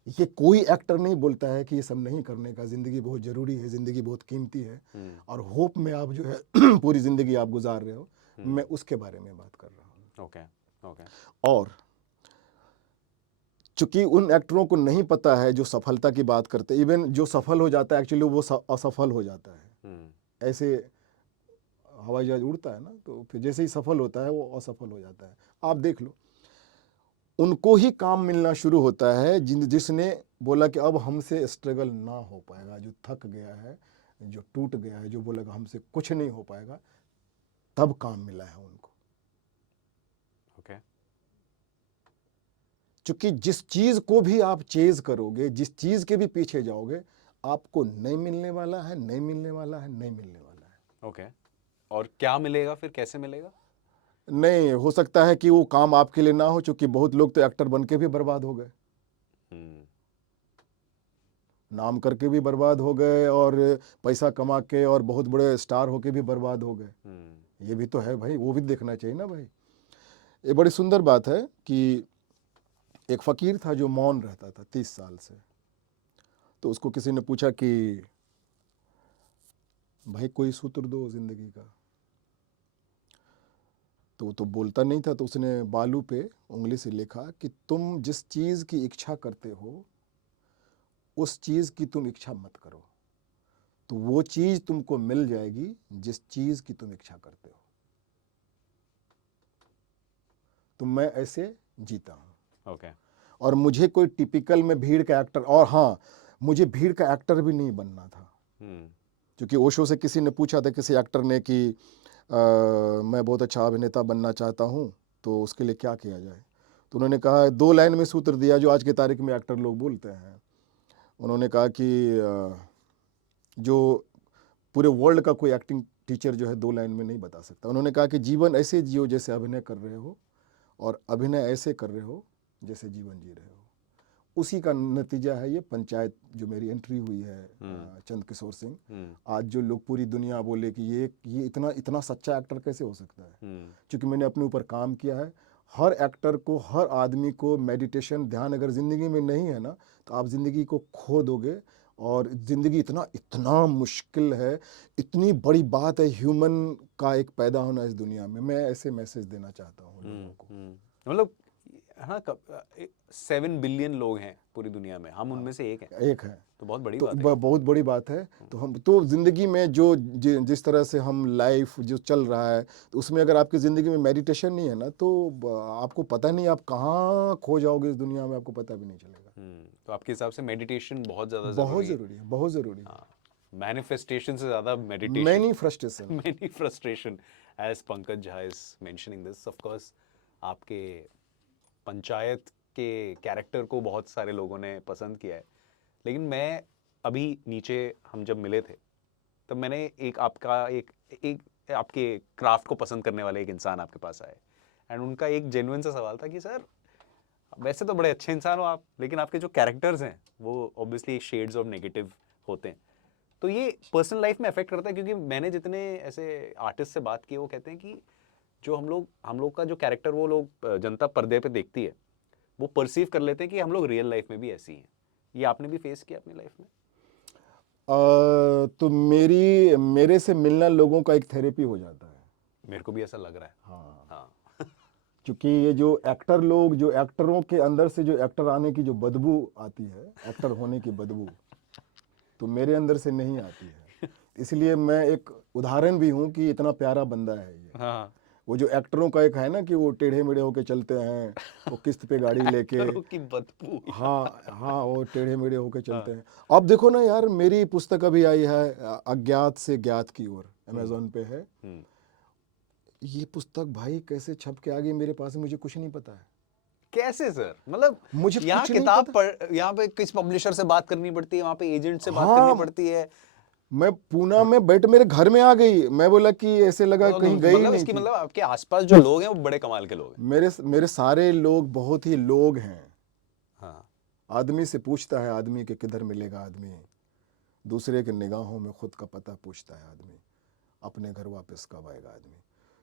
ये कोई एक्टर नहीं बोलता है कि ये सब नहीं करने का, ज़िंदगी बहुत ज़रूरी है, ज़िंदगी बहुत कीमती है, और होप में आप जो है पूरी ज़िंदगी आप गुजार रहे हो, मैं उसके बारे में बात कर रहा हूँ। ओके ओके और चूंकि उन एक्टरों को नहीं पता है जो सफलता की बात करते, इवन जो सफल हो जाता है एक्चुअली वो असफल हो जाता है। ऐसे हवाई जहाज उड़ता है ना, तो फिर जैसे ही सफल होता है वो असफल हो जाता है। आप देख लो, उनको ही काम मिलना शुरू होता है जिसने बोला कि अब हमसे स्ट्रगल ना हो पाएगा, जो थक गया है, जो टूट गया है, जो बोला कि हमसे कुछ नहीं हो पाएगा, तब काम मिला है उनको। ओके क्योंकि जिस चीज को भी आप चेज करोगे, जिस चीज के भी पीछे जाओगे, आपको नहीं मिलने वाला है, नहीं मिलने वाला है, नहीं मिलने वाला है। ओके और क्या मिलेगा फिर, कैसे मिलेगा? नहीं हो सकता है कि वो काम आपके लिए ना हो, क्योंकि बहुत लोग तो एक्टर बन के भी बर्बाद हो गए, नाम करके भी बर्बाद हो गए, और पैसा कमा के और बहुत बड़े स्टार होके भी बर्बाद हो गए। ये भी तो है भाई, वो भी देखना चाहिए ना भाई। ये बड़ी सुंदर बात है कि एक फकीर था जो मौन रहता था 30 साल से। तो उसको किसी ने पूछा कि भाई कोई सूत्र दो जिंदगी का। तो वो तो बोलता नहीं था, तो उसने बालू पे उंगली से लिखा कि तुम जिस चीज की इच्छा करते हो उस चीज की तुम इच्छा मत करो, तो वो चीज तुमको मिल जाएगी जिस चीज की तुम इच्छा करते हो। तो मैं ऐसे जीता हूं। ओके और मुझे कोई टिपिकल में भीड़ का एक्टर, और हाँ, मुझे भीड़ का एक्टर भी नहीं बनना था। क्योंकि ओशो से किसी ने पूछा था, किसी एक्टर ने, कि मैं बहुत अच्छा अभिनेता बनना चाहता हूँ, तो उसके लिए क्या किया जाए। तो उन्होंने कहा, 2 लाइन में सूत्र दिया जो आज की तारीख में एक्टर लोग बोलते हैं। उन्होंने कहा कि जो पूरे वर्ल्ड का कोई एक्टिंग टीचर जो है 2 लाइन में नहीं बता सकता। उन्होंने कहा कि जीवन ऐसे जियो जैसे अभिनय कर रहे हो, और अभिनय ऐसे कर रहे हो जैसे जीवन जी रहे हो। उसी का नतीजा है ये पंचायत जो मेरी एंट्री हुई है, चंद किशोर सिंह। आज जो लोग पूरी दुनिया बोले कि ये इतना इतना सच्चा एक्टर कैसे हो सकता है, क्योंकि मैंने अपने ऊपर काम किया है। हर एक्टर को, हर आदमी को मेडिटेशन, ध्यान अगर ज़िंदगी में नहीं है ना, तो आप ज़िंदगी को खो दोगे। और ज़िंदगी इतना इतना मुश्किल है, इतनी बड़ी बात है ह्यूमन का एक पैदा होना इस दुनिया में। मैं ऐसे मैसेज देना चाहता हूँ लोगों को। मतलब हाँ, 7 बिलियन लोग हैं पूरी दुनिया में, हम उनमें से एक हैं। एक है तो बहुत बड़ी तो बात है। बहुत बड़ी बात है। तो हम तो ज़िंदगी में जो जिस तरह से हम लाइफ जो चल रहा है, तो उसमें अगर आपकी ज़िंदगी में मेडिटेशन नहीं है ना, तो आपको पता नहीं आप कहाँ खो जाओगे इस दुनिया में, आपको पता भी नहीं चलेगा। तो आपके हिसाब से मेडिटेशन बहुत ज़्यादा बहुत ज़रूरी है। ज़रूरी है, बहुत ज़रूरी है। मैनिफेस्टेशन से ज़्यादा meditation, many frustration. Many frustration, as Pankaj Jha is mentioning this. Of course आपके पंचायत के कैरेक्टर को बहुत सारे लोगों ने पसंद किया है, लेकिन मैं अभी नीचे हम जब मिले थे तब मैंने एक आपका एक आपके क्राफ्ट को पसंद करने वाले एक इंसान आपके पास आए, एंड उनका एक जेन्युइन सा सवाल था कि सर वैसे तो बड़े अच्छे इंसान हो आप, लेकिन आपके जो कैरेक्टर्स हैं वो ऑब्वियसली शेड्स ऑफ नेगेटिव होते हैं। तो ये पर्सनल लाइफ में अफेक्ट करता है? क्योंकि मैंने जितने ऐसे आर्टिस्ट से बात की वो कहते हैं कि जो हम लोग का जो कैरेक्टर वो लोग जनता पर्दे पे देखती है, वो परसीव कर लेते हैं कि हम लोग रियल लाइफ में भी ऐसी हैं। ये आपने भी फेस किया अपनी लाइफ में? तो मेरे से मिलना लोगों का एक थेरेपी हो जाता है। मेरे को भी ऐसा लग रहा है। हाँ, हाँ क्योंकि ये जो एक्टर लोग, जो एक्टरों के अंदर से जो एक्टर आने की जो बदबू आती है, एक्टर होने की बदबू, तो मेरे अंदर से नहीं आती है। इसलिए मैं एक उदाहरण भी हूँ कि इतना प्यारा बंदा है ये। हाँ वो जो एक्टरों का एक है ना कि वो टेढ़े मेढ़े होके चलते हैं, वो किस्त पे गाड़ी लेके, एक्टरों की बदबू। हाँ हाँ, वो टेढ़े मेढ़े होके चलते हैं। अब देखो ना यार, मेरी पुस्तक अभी आई है, अज्ञात से ज्ञात की ओर, अमेज़न पे है। ये पुस्तक भाई कैसे छप के आ गई मेरे पास, मुझे कुछ नहीं पता है। कैसे सर? मतलब मुझे यहाँ कुछ नहीं किताब पता। पढ़, यहाँ पे किस पब्लिशर से बात करनी पड़ती है, वहाँ पे एजेंट से बात हाँ, करनी पड़ती है। मैं पूना में बैठ मेरे घर में आ गई, मैं बोला कि ऐसे लगा तो कहीं गई मतलब नहीं इसकी थी। मतलब आपके आसपास जो लोग हैं वो बड़े कमाल के लोग हैं। मेरे सारे लोग बहुत ही लोग हैं। हाँ। आदमी से पूछता है आदमी के किधर मिलेगा आदमी, दूसरे के निगाहों में खुद का पता पूछता है आदमी, अपने घर वापस कब आएगा आदमी।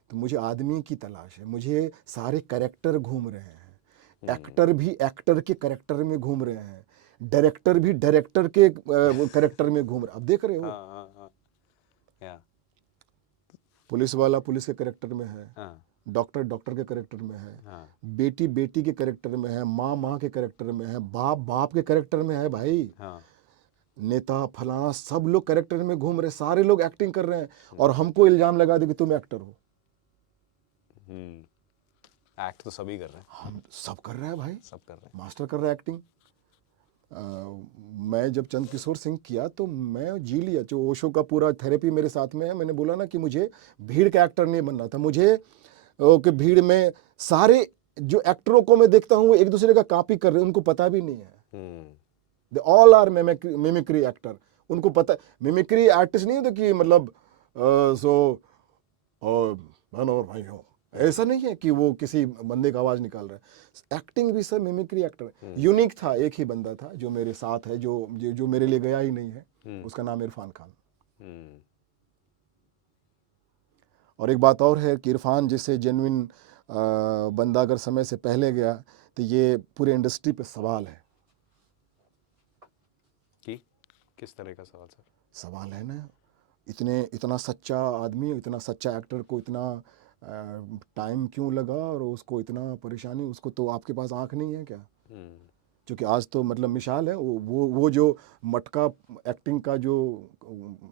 तो मुझे आदमी की तलाश है, मुझे सारे कैरेक्टर घूम रहे हैं, एक्टर भी एक्टर के कैरेक्टर में घूम रहे हैं, डायरेक्टर भी डायरेक्टर के कैरेक्टर में घूम रहे। अब देख रहे हो, हाँ हाँ हाँ या पुलिस वाला पुलिस के कैरेक्टर में है, हाँ डॉक्टर डॉक्टर के कैरेक्टर में है, हाँ बेटी बेटी के कैरेक्टर में है, माँ माँ के कैरेक्टर में है, बाप बाप के कैरेक्टर में है भाई, हाँ। नेता फलाना सब लोग कैरेक्टर में घूम रहे, सारे लोग एक्टिंग कर रहे हैं, और हमको इल्जाम लगा दे कि तुम एक्टर हो। एक्ट तो सभी कर रहे हैं, हम सब कर रहे हैं भाई, सब कर रहे हैं। मास्टर कर रहा है एक्टिंग। मैं जब चंद किशोर सिंह किया तो मैं जी लिया, जो ओशो का पूरा थेरेपी मेरे साथ में है। मैंने बोला ना कि मुझे भीड़ का एक्टर नहीं बनना था, मुझे कि भीड़ में सारे जो एक्टरों को मैं देखता हूँ वो एक दूसरे का कॉपी कर रहे हैं, उनको पता भी नहीं है। They all are mimicry actor, उनको पता। मिमिक्री आर्टिस्ट नहीं होते कि मतलब बहन और भाई हो, ऐसा नहीं है कि वो किसी बंदे का आवाज निकाल रहा है। एक्टिंग भी सब मिमिक्री एक्टर है। यूनिक था, एक ही बंदा था जो मेरे साथ है, जो मेरे लिए गया ही नहीं है, उसका नाम इरफान खान। और एक बात और है कि इरफान जैसे जेन्युइन बंदा अगर समय से पहले गया तो ये पूरे इंडस्ट्री पे सवाल है। कि किस तरह का सवाल सर? सवाल है ना, इतना सच्चा आदमी, इतना सच्चा एक्टर को इतना टाइम क्यों लगा, और उसको इतना परेशानी, उसको तो आपके पास आंख नहीं है क्या? क्योंकि आज तो मतलब मिसाल है, वो जो मटका एक्टिंग का जो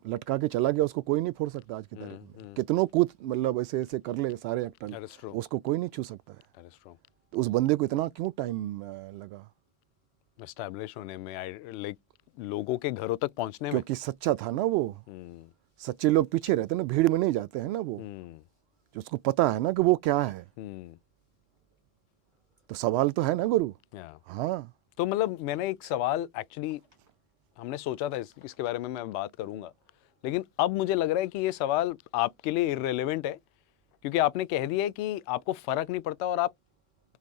लटका के चला गया, उसको कोई नहीं फोड़ सकता आज की तारीख में। कितनों कूद मतलब ऐसे ऐसे कर ले सारे एक्टर, उसको कोई नहीं छू सकता है। तो उस बंदे को इतना क्यों टाइम लगा एस्टैब्लिश होने में, लाइक लोगों के घरों तक पहुंचने में? क्योंकि सच्चा था ना वो। सच्चे लोग पीछे रहते हैं ना, भीड़ में नहीं जाते हैं ना वो, जो उसको पता है ना कि वो क्या है। तो सवाल तो है ना गुरु। हाँ, तो मतलब मैंने एक सवाल एक्चुअली हमने सोचा था इसके बारे में मैं बात करूंगा, लेकिन अब मुझे लग रहा है कि ये सवाल आपके लिए इररिलेवेंट है, क्योंकि आपने कह दिया है कि आपको फर्क नहीं पड़ता और आप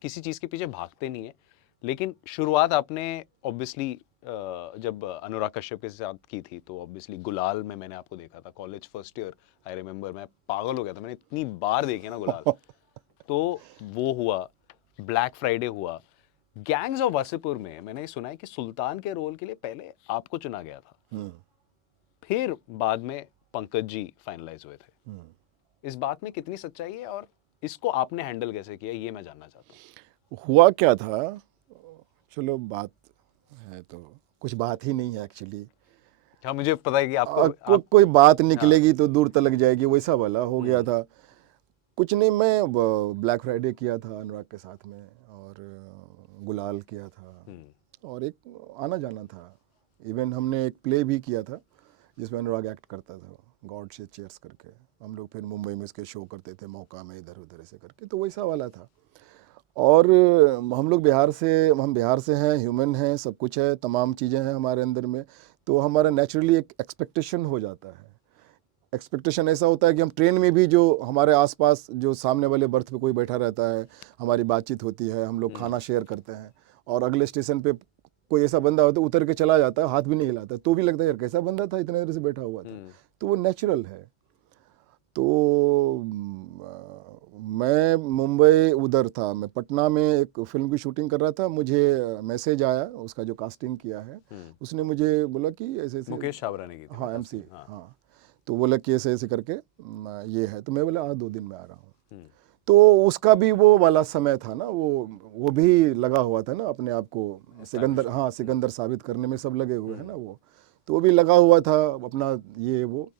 किसी चीज के पीछे भागते नहीं है। लेकिन शुरुआत आपने ऑब्वियसली जब अनुराग कश्यप के साथ की थी, तो ऑब्वियसली गुलाल में मैंने आपको देखा था, college first year. I remember, मैं पागल हो गया था, मैंने इतनी बार देखे ना गुलाल। तो वो हुआ, ब्लैक फ्राइडे हुआ, गैंग्स ऑफ वासेपुर में मैंने सुना है कि सुल्तान के रोल के लिए पहले आपको चुना गया था, फिर बाद में पंकज जी फाइनलाइज हुए थे। इस बात में कितनी सच्चाई है, और इसको आपने हैंडल कैसे किया, ये मैं जानना चाहता हूँ। हुआ क्या था, चलो बात है तो कुछ बात ही नहीं है एक्चुअली। हाँ, मुझे पता है कि आपको कोई बात निकलेगी तो दूर तक जाएगी, वैसा वाला हो गया था। कुछ नहीं, मैं ब्लैक फ्राइडे किया था अनुराग के साथ में, और गुलाल किया था, और एक आना जाना था। इवन हमने एक प्ले भी किया था जिसमें अनुराग एक्ट करता था, गॉड से चेयर्स करके। हम लोग फिर मुंबई में इसके शो करते थे मौका में, इधर उधर ऐसे करके, तो वैसा वाला था। और हम लोग हम बिहार से हैं, ह्यूमन हैं, सब कुछ है, तमाम चीज़ें हैं हमारे अंदर में। तो हमारा नेचुरली एक एक्सपेक्टेशन हो जाता है। एक्सपेक्टेशन ऐसा होता है कि हम ट्रेन में भी, जो हमारे आसपास जो सामने वाले बर्थ पे कोई बैठा रहता है, हमारी बातचीत होती है, हम लोग खाना शेयर करते हैं, और अगले स्टेशन पे कोई ऐसा बंदा होता है उतर के चला जाता है, हाथ भी नहीं हिलाता, तो भी लगता है यार कैसा बंदा था, इतने देर से बैठा हुआ था। तो वो नेचुरल है। तो मैं मुंबई उधर था, मैं पटना में एक फिल्म की शूटिंग कर रहा था। मुझे मैसेज आया, उसका जो कास्टिंग किया है उसने मुझे बोला कि ऐसे ऐसे, मुकेश छाबरा ने की थी। हाँ MC, हाँ। तो बोला कि ऐसे ऐसे करके ये है, तो मैं बोला 2 दिन में आ रहा हूँ। तो उसका भी वो वाला समय था ना, वो भी लगा हुआ था ना अपने आप को सिकंदर, हाँ सिकंदर साबित करने में सब लगे हुए हैं ना वो, तो वो भी लगा हुआ था अपना ये वो।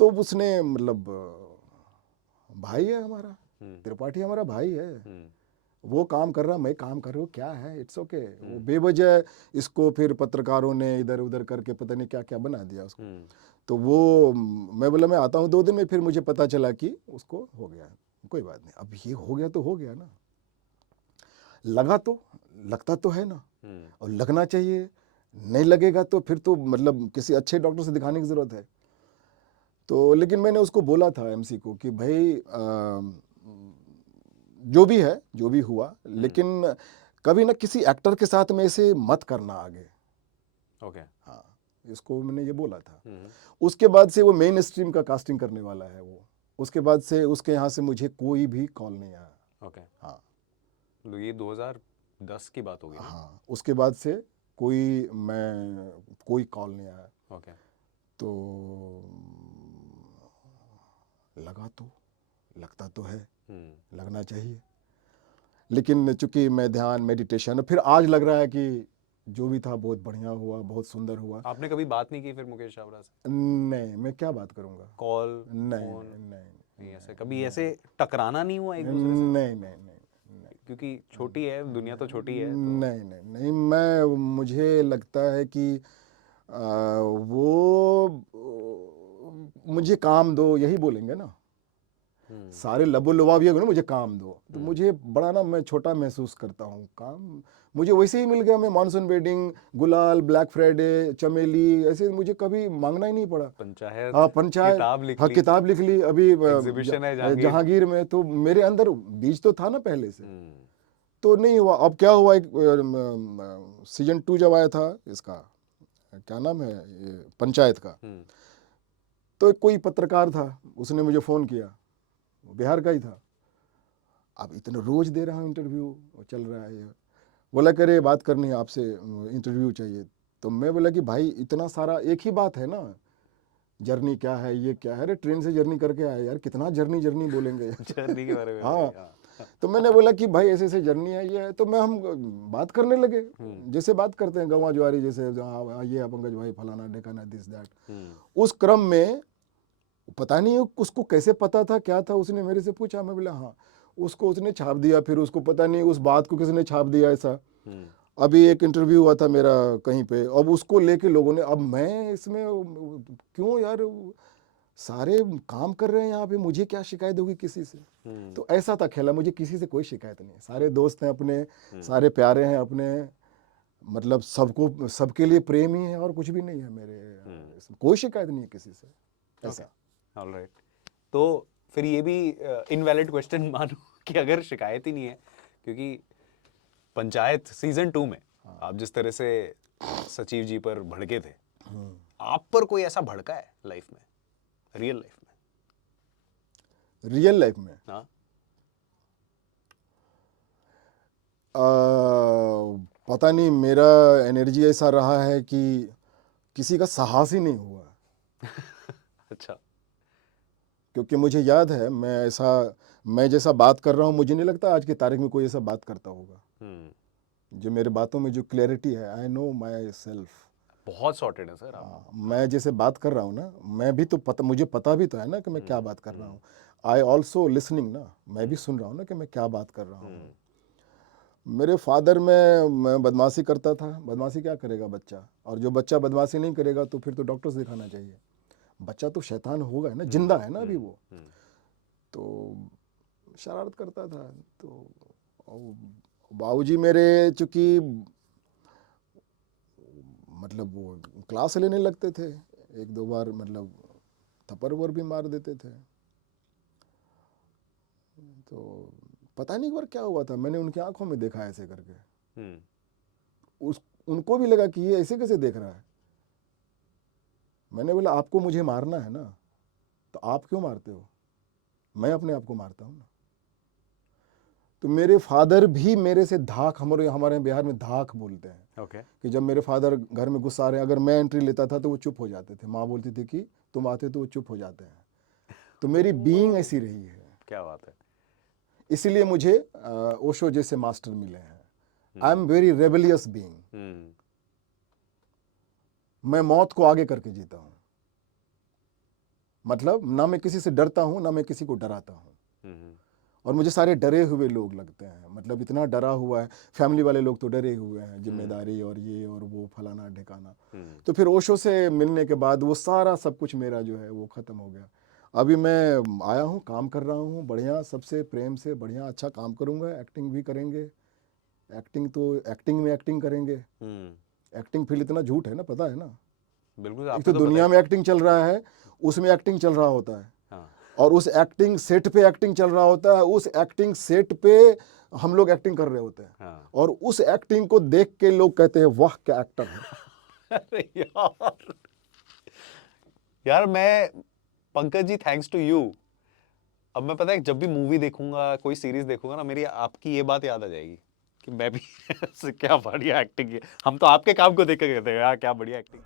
तो उसने मतलब भाई है हमारा, त्रिपाठी हमारा भाई है, वो काम कर रहा, मैं काम कर रहा हूँ, क्या है, इट्स ओके। वो बेवजह इसको फिर पत्रकारों ने इधर उधर करके पता नहीं क्या क्या बना दिया उसको। तो वो मैं बोला मैं आता हूँ 2 दिन में, फिर मुझे पता चला कि उसको हो गया। कोई बात नहीं, अब ये हो गया तो हो गया ना, लगा तो लगता तो है ना, और लगना चाहिए। नहीं लगेगा तो फिर तो मतलब किसी अच्छे डॉक्टर से दिखाने की ज़रूरत है। तो लेकिन मैंने उसको बोला था एमसी को कि भाई जो भी है, जो भी हुआ, लेकिन कभी ना किसी एक्टर के साथ में ऐसे मत करना आगे। ओके। हाँ, इसको मैंने ये बोला था। उसके बाद से वो मेन स्ट्रीम का कास्टिंग करने वाला है वो। उसके बाद से उसके यहाँ से मुझे कोई भी कॉल नहीं आया। ओके। हाँ तो ये 2010 की बात होगी ना? हाँ, उसके बाद से कोई कॉल नहीं आया। ओके। तो लगा तो लगता तो है, लगना चाहिए। लेकिन चूंकि मैं ध्यान मेडिटेशन, फिर आज लग रहा है कि जो भी था बहुत बढ़िया हुआ, बहुत सुंदर हुआ। आपने कभी बात नहीं की फिर मुकेश छाबड़ा से? नहीं, मैं क्या बात करूंगा, कॉल, नहीं फोन, नहीं नहीं ऐसे कभी ऐसे टकराना नहीं हुआ एक नहीं दूसरे से? नहीं नहीं नहीं क्योंकि छोटी है दुनिया, तो छोटी है तो नहीं नहीं नहीं, मैं मुझे लगता है कि वो मुझे काम दो, यही बोलेंगे ना सारे लबो लुबाब, ये ना मुझे काम दो। तो मुझे बड़ा ना, मैं छोटा महसूस करता हूँ। काम मुझे वैसे ही मिल गया। मैं मानसून वेडिंग, गुलाल, ब्लैक फ्राइडे, चमेली, ऐसे मुझे कभी मांगना ही नहीं पड़ा। पंचायत, हाँ पंचायत, किताब लिख हाँ ली, किताब लिख ली। अभी एग्जीबिशन है जहांगीर। जहांगीर में, तो मेरे अंदर बीज तो था ना पहले से। तो नहीं हुआ। अब क्या हुआ, एक सीजन 2 जब आया था इसका, क्या नाम है ये, पंचायत का, तो कोई पत्रकार था, उसने मुझे फ़ोन किया, बिहार का ही था। अब इतने रोज दे रहा हूँ इंटरव्यू, चल रहा है ये, बोला करे बात करनी है आपसे, इंटरव्यू चाहिए। तो मैं बोला कि भाई इतना सारा, एक ही बात है ना, जर्नी क्या है, ये क्या है, अरे ट्रेन से जर्नी करके आए यार, कितना जर्नी जर्नी बोलेंगे जर्नी के बारे में हाँ। तो मैंने बोला कि भाई ऐसे ऐसे जर्नी है, ये है। तो हम बात करने लगे, जैसे बात करते हैं गंवा ज्वारी, जैसे ये पंकज भाई फलाना ढेकाना दिस दैट। उस क्रम में पता नहीं उसको कैसे पता था, क्या था, उसने मेरे से पूछा। मैं बोला हाँ, उसको उसने छाप दिया। फिर उसको पता नहीं उस बात को किसने छाप दिया ऐसा। अभी एक इंटरव्यू हुआ था मेरा कहीं पे, अब उसको लेके लोगों ने, अब मैं इसमें क्यों यार, सारे काम कर रहे हैं यहाँ पे, मुझे क्या शिकायत होगी किसी से। तो ऐसा था खेला, मुझे किसी से कोई शिकायत नहीं है, सारे दोस्त हैं अपने, सारे प्यारे हैं अपने, मतलब सबको, सबके लिए प्रेम ही है और कुछ भी नहीं है मेरे, इसमें कोई शिकायत नहीं है किसी से, ऐसा। ऑलराइट। तो फिर ये भी इनवैलिड क्वेश्चन मानो कि अगर शिकायत ही नहीं है, क्योंकि पंचायत सीजन 2 में आप जिस तरह से सचिव जी पर भड़के थे, आप पर कोई ऐसा भड़का है लाइफ में, रियल लाइफ में? रियल लाइफ में हाँ। पता नहीं, मेरा एनर्जी ऐसा रहा है कि किसी का साहस ही नहीं हुआ। अच्छा। क्योंकि मुझे याद है, मैं जैसा बात कर रहा हूँ, मुझे नहीं लगता आज की तारीख में कोई ऐसा बात करता होगा। जो मेरे बातों में जो क्लैरिटी है, आई नो माई सेल्फ, बहुत सॉर्टेड है सर आप। मैं जैसे बात कर रहा हूँ ना, मैं भी तो मुझे पता भी तो है ना कि मैं क्या बात कर रहा हूँ। आई ऑल्सो लिसनिंग ना, मैं भी सुन रहा हूँ ना कि मैं क्या बात कर रहा हूँ। मेरे फादर में मैं बदमाशी करता था। बदमाशी क्या करेगा बच्चा, और जो बच्चा बदमाशी नहीं करेगा तो फिर तो डॉक्टर से दिखाना चाहिए। बच्चा तो शैतान होगा है ना, जिंदा है ना अभी वो। तो शरारत करता था। तो बाबूजी मेरे चूंकि मतलब वो क्लास लेने लगते थे, 1-2 बार मतलब थप्पड़ वप्पड़ भी मार देते थे। तो पता नहीं एक बार क्या हुआ था, मैंने उनकी आंखों में देखा ऐसे करके, उनको भी लगा कि ये ऐसे कैसे देख रहा है। मैंने बोला आपको मुझे मारना है ना, तो आप क्यों मारते हो, मैं अपने आप को मारता हूँ ना। तो मेरे फादर भी मेरे से धाक, हमारे बिहार में धाक बोलते हैं। कि जब मेरे फादर घर में गुस्सा आ रहे हैं, अगर मैं एंट्री लेता था तो वो चुप हो जाते थे। माँ बोलती थी कि तुम आते तो वो चुप हो जाते हैं। तो मेरी बीइंग ऐसी रही है। क्या बात है। इसीलिए मुझे ओशो जैसे मास्टर मिले हैं। I am very rebellious being. मैं मौत को आगे करके जीता हूं। मतलब ना मैं किसी से डरता हूं, ना मैं किसी को डराता हूं। और मुझे सारे डरे हुए लोग लगते हैं, मतलब इतना डरा हुआ है। फैमिली वाले लोग तो डरे हुए हैं, जिम्मेदारी और ये और वो फलाना ढिकाना। तो फिर ओशो से मिलने के बाद वो सारा सब कुछ मेरा जो है वो ख़त्म हो गया। अभी मैं आया हूँ, काम कर रहा हूँ बढ़िया, सबसे प्रेम से बढ़िया अच्छा काम करूँगा, एक्टिंग भी करेंगे। एक्टिंग तो एक्टिंग में एक्टिंग करेंगे। एक्टिंग फील्ड इतना झूठ है ना, पता है ना। बिल्कुल, एक आपको तो तो पता दुनिया है। में एक्टिंग चल रहा है, उसमें एक्टिंग चल रहा होता है, हाँ, और उस एक्टिंग सेट पे एक्टिंग चल रहा होता है, उस एक्टिंग सेट पे हम लोग एक्टिंग कर रहे होते हैं, हाँ। और उस एक्टिंग को देख के लोग कहते हैं वाह क्या एक्टर है। अरे यार, यार मैं, Pankaj ji, thanks to you, अब मैं पता है जब भी मूवी देखूंगा, कोई सीरीज देखूंगा ना, मेरी आपकी ये बात याद आ जाएगी कि मैं भी क्या बढ़िया एक्टिंग है। हम तो आपके काम को देख के कहते हैं यार क्या बढ़िया एक्टिंग।